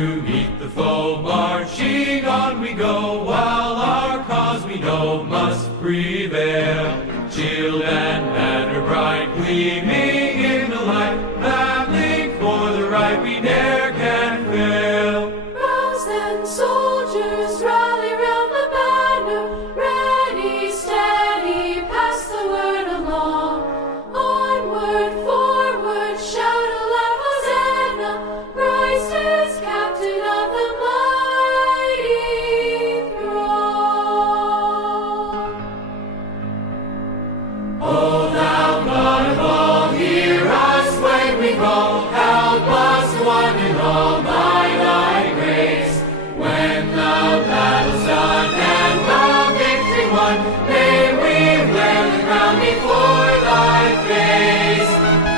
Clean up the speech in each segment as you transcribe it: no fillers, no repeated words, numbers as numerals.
To meet the foe, marching on we go, while our cause we know must prevail. Shield and banner bright, gleaming in the light, battling for the right we ne'er can fail. Rouse then, soldiers, rally round the banner, ready, steady, pass the word along. Onward, forward, shout aloud, Hosanna, Christ is captain of the mighty throng. O thou God of all, hear us when we call, help us one and all by thy grace. When the battle's done and the victory won, may we wear the crown before thy face.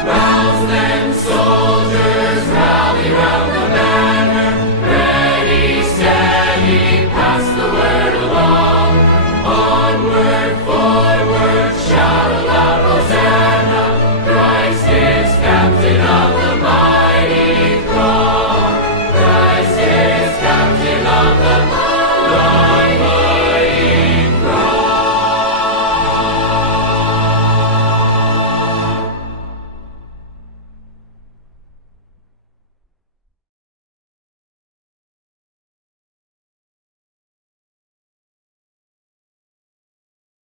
Rouse then, soldiers, rally round